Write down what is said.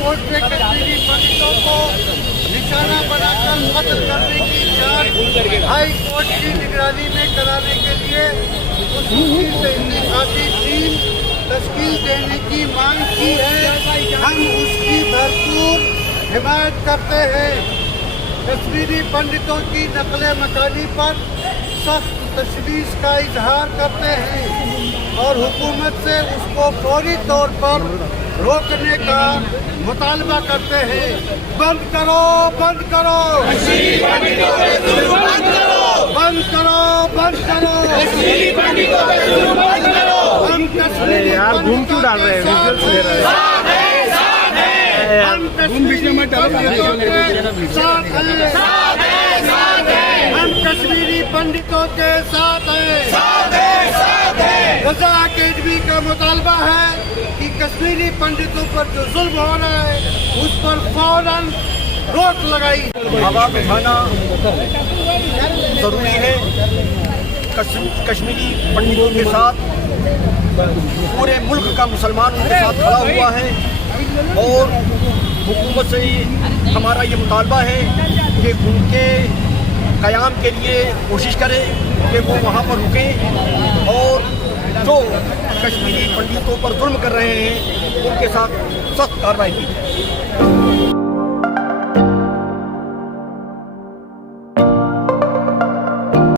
Court में कश्मीरी पंडितों को निशाना बनाकर कत्ल करने की जांच हाई कोर्ट की निगरानी में कराने के लिए खासी टीम तश्कील देने की मांग की है। हम उसकी भरपूर हिमायत करते हैं। कश्मीरी पंडितों की नकल मकानी पर सख्त तशवीश का इजहार करते हैं और हुकूमत से उसको फौरी तौर पर रोकने का मुतालबा करते हैं। बंद करो, बंद करो, बंद करो, बंद करो, हम कश्मीरी घूम क्यों डाल रहे हैं? हम कश्मीरी पंडितों के साथ हैं। हम कश्मीरी पंडितों के साथ हैं। रज़ा अकेडमी का मुतालबा है कि कश्मीरी पंडितों पर जो जुल्म हो रहा है उस पर फौरन रोक लगाई। आवाज़ उठाना जरूरी है। कश्मीरी पंडितों के साथ पूरे मुल्क का मुसलमान उनके साथ खड़ा हुआ है और हुकूमत से हमारा ये मुतालबा है कि उनके क़याम के लिए कोशिश करें कि वो वहाँ पर रुकें और जो कश्मीरी पंडितों पर जुल्म कर रहे हैं उनके साथ सख्त कार्रवाई की जाए।